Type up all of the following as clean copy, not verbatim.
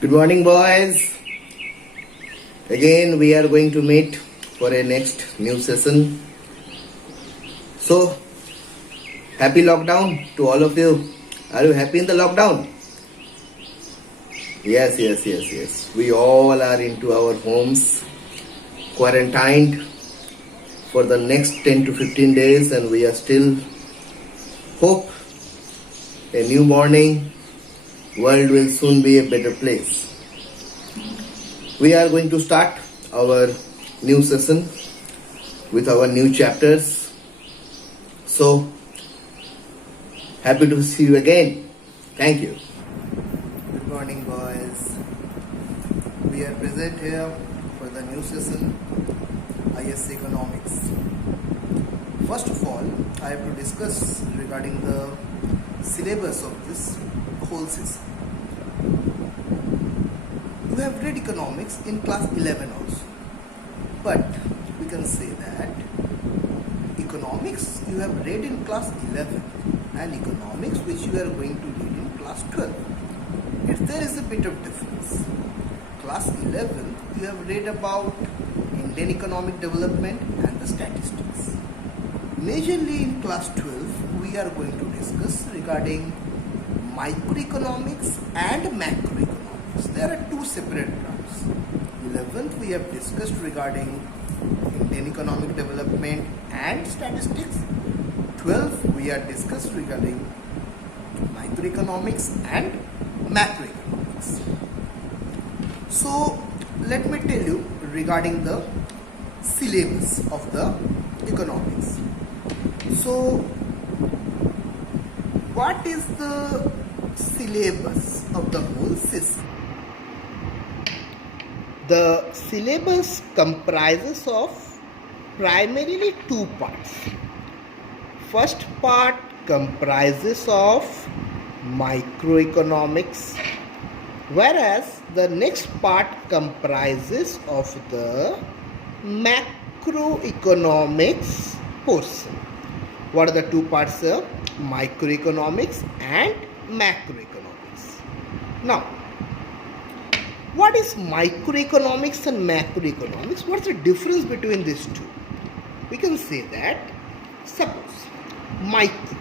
Good morning, boys. Again, we are going to meet for a next new session. So, happy lockdown to all of you. Are you happy in the lockdown? Yes. We all are into our homes, quarantined for the next 10 to 15 days, and we are still hope a new morning. World will soon be a better place. We are going to start our new session with our new chapters. So, happy to see you again. Thank you. Good morning, boys. We are present here for the new session, ISC Economics. First of all, I have to discuss regarding the syllabus of this whole session. You have read economics in class 11 also, but we can say that economics you have read in class 11 and economics which you are going to read in class 12. There is a bit of difference. Class 11 you have read about Indian economic development and the statistics. Majorly in class 12 we are going to discuss regarding microeconomics and macroeconomics. There are two separate parts. 11th we have discussed regarding Indian economic development and statistics. 12th we are discussed regarding microeconomics and macroeconomics. So let me tell you regarding the syllabus of the economics. So what is the syllabus of the whole system? The syllabus comprises of primarily two parts. First part comprises of microeconomics, whereas the next part comprises of the macroeconomics portion. What are the two parts? Microeconomics and macroeconomics. Now, what is microeconomics and macroeconomics? What's the difference between these two? We can say that, suppose, micro.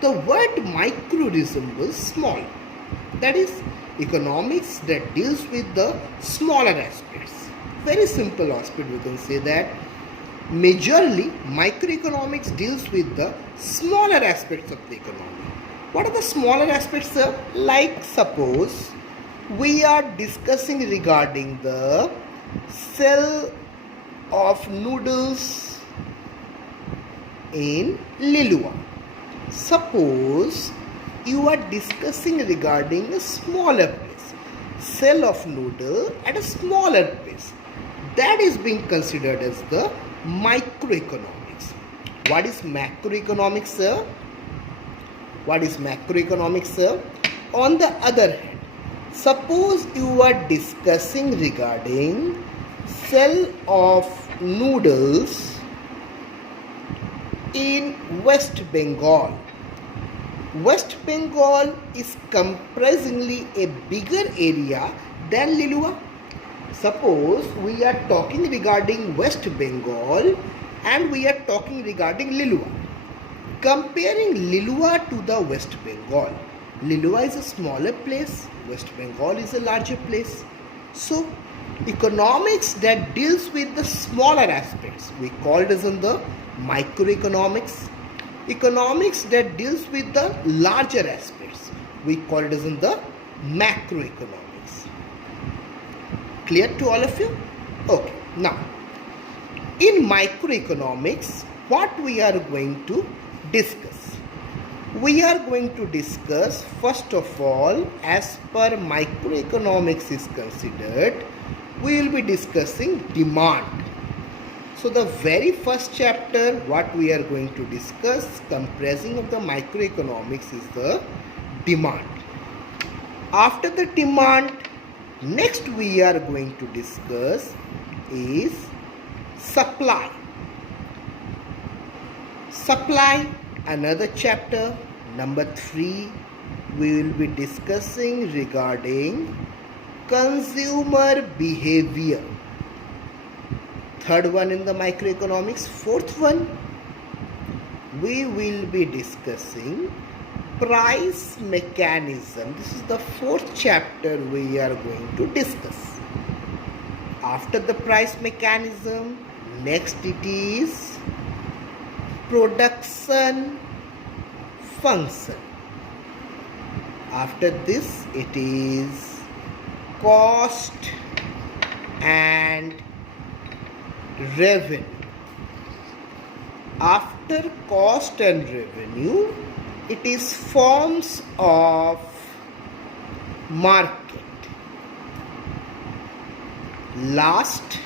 The word micro resembles small. That is, economics that deals with the smaller aspects. Very simple aspect, we can say that. Majorly, microeconomics deals with the smaller aspects of the economy. What are the smaller aspects, sir? Like, suppose, we are discussing regarding the sale of noodles in Lilua. Suppose you are discussing regarding a smaller place, sale of noodle at a smaller place. That is being considered as the microeconomics. What is macroeconomics, sir? What is macroeconomics, sir? On the other hand, suppose you are discussing regarding sale of noodles in West Bengal. West Bengal is comprisingly a bigger area than Lilua. Suppose we are talking regarding West Bengal and we are talking regarding Lilua. Comparing Lilua to the West Bengal, Lilua is a smaller place, West Bengal is a larger place. So, economics that deals with the smaller aspects, we call it as in the microeconomics. Economics that deals with the larger aspects, we call it as in the macroeconomics. Clear to all of you? Okay. Now, in microeconomics, what we are going to discuss? We are going to discuss, first of all, as per microeconomics is considered, we will be discussing demand. So the very first chapter, what we are going to discuss, comprising of the microeconomics, is the demand. After the demand, next we are going to discuss is supply. Supply, another chapter. Number 3, we will be discussing regarding consumer behavior. Third one in the microeconomics. Fourth one, we will be discussing price mechanism. This is the fourth chapter we are going to discuss. After the price mechanism, next it is production function. After this it is cost and revenue. After cost and revenue, it is forms of market. Last,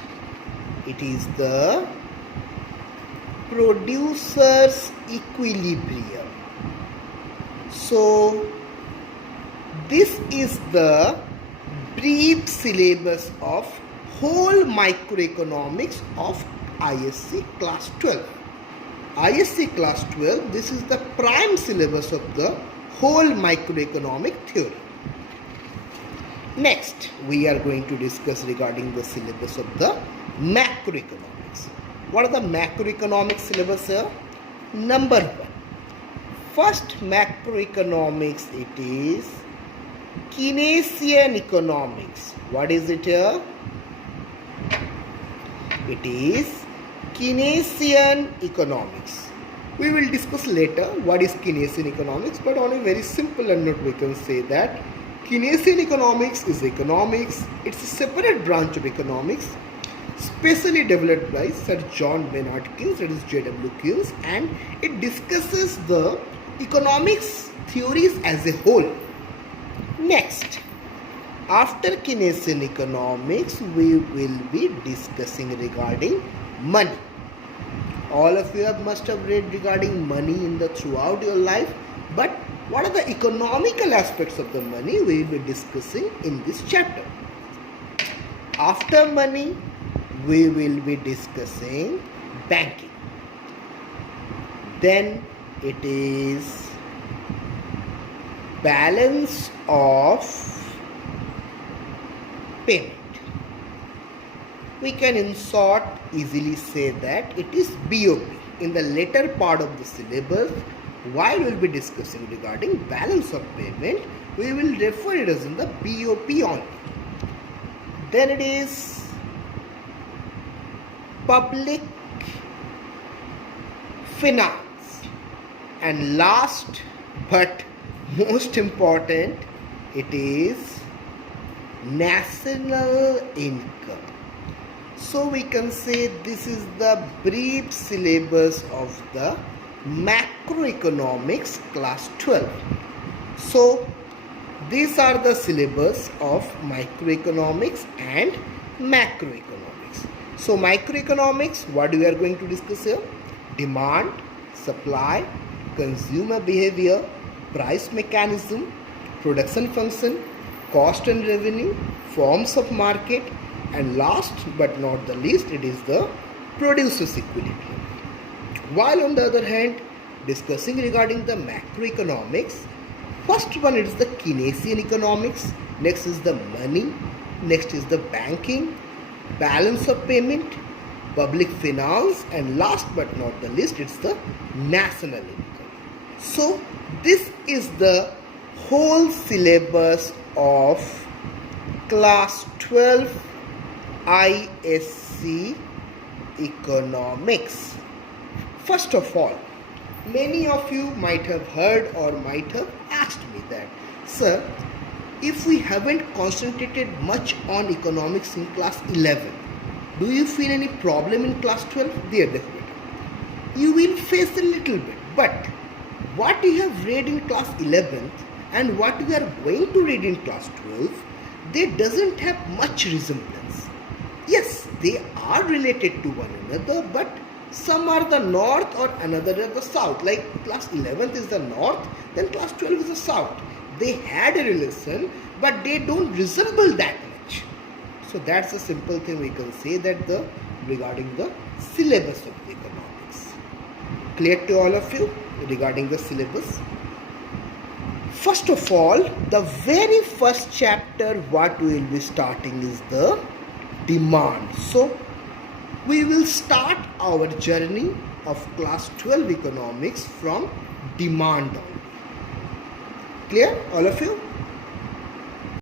it is the producer's equilibrium. So, this is the brief syllabus of whole microeconomics of ISC class 12. ISC class 12, this is the prime syllabus of the whole microeconomic theory. Next, we are going to discuss regarding the syllabus of the macroeconomics. What are the macroeconomic syllabus here? Number 1. First macroeconomics, it is Keynesian economics. What is it here? It is Keynesian economics. We will discuss later what is Keynesian economics, but on a very simple note we can say that Keynesian economics is economics. It's a separate branch of economics, specially developed by Sir John Maynard Keynes, that is J.W. Keynes, and it discusses the economics theories as a whole. Next, after Keynesian economics, we will be discussing regarding money. All of you must have read regarding money in the throughout your life, but what are the economical aspects of the money we will be discussing in this chapter. After money, we will be discussing banking. Then it is balance of payment. We can in short easily say that it is BOP. In the later part of the syllabus, while we will be discussing regarding balance of payment, we will refer it as in the BOP only. Then it is public finance. And last but most important, it is national income. So we can say this is the brief syllabus of the macroeconomics class 12. So these are the syllabus of microeconomics and macroeconomics. So microeconomics, what we are going to discuss here? Demand, supply, consumer behavior, price mechanism, production function, cost and revenue, forms of market, and last but not the least, it is the producer's equilibrium. While on the other hand, discussing regarding the macroeconomics, first one is the Keynesian economics, next is the money, next is the banking, balance of payment, public finance, and last but not the least, it's the national income. So this is the whole syllabus of class 12 ISC economics. First of all, many of you might have heard or might have asked me that, sir, if we haven't concentrated much on economics in class 11, do you feel any problem in class 12? Dear Definitely, you will face a little bit, but what you have read in class 11th and what we are going to read in class 12, they doesn't have much resemblance. Yes, they are related to one another, but some are the north or another is the south. Like class 11th is the north, then class 12 is the south. They had a relation, but they don't resemble that much. So that's a simple thing we can say that regarding the syllabus of the economics. Clear to all of you regarding the syllabus? First of all, the very first chapter what we will be starting is the demand. So we will start our journey of class 12 economics from demand only. Clear, all of you?